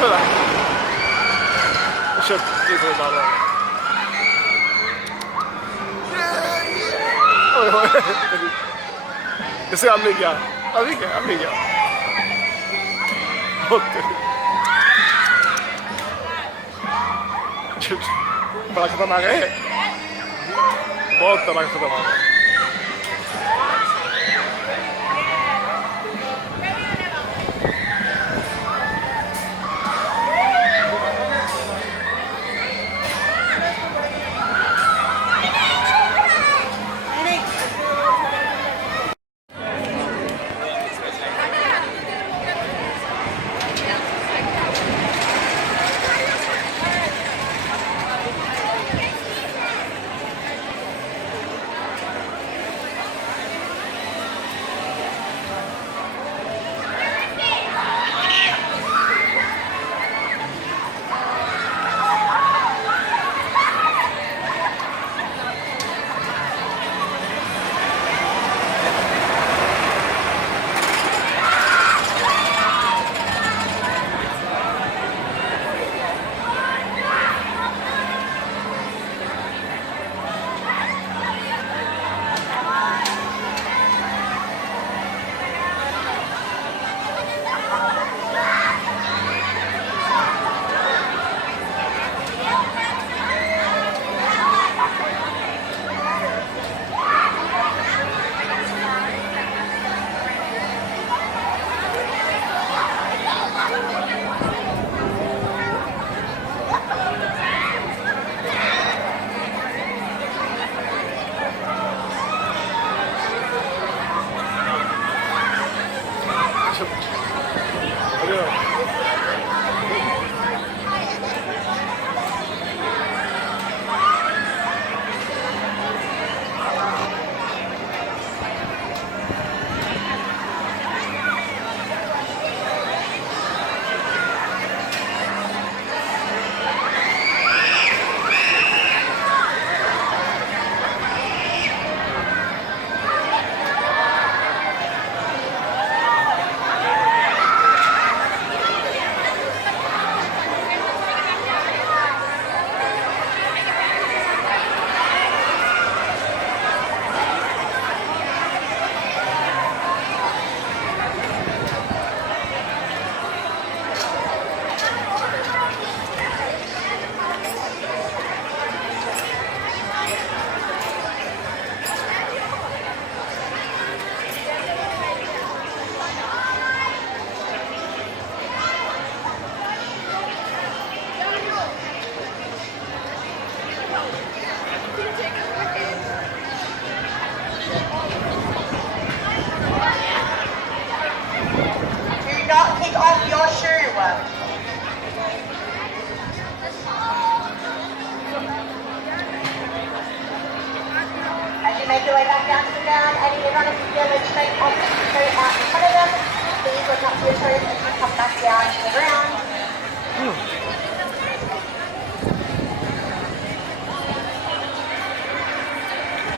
là. Shit, đi thôi nào rồi. Ôi ôi. इससे हमने क्या अभी क्या हमने क्या बड़ा खतरनाक है बहुत बड़ा खतरनाक है Make your way back down to the ground. Any runners who feel straight off, straight out in front of them, please look up to your toes.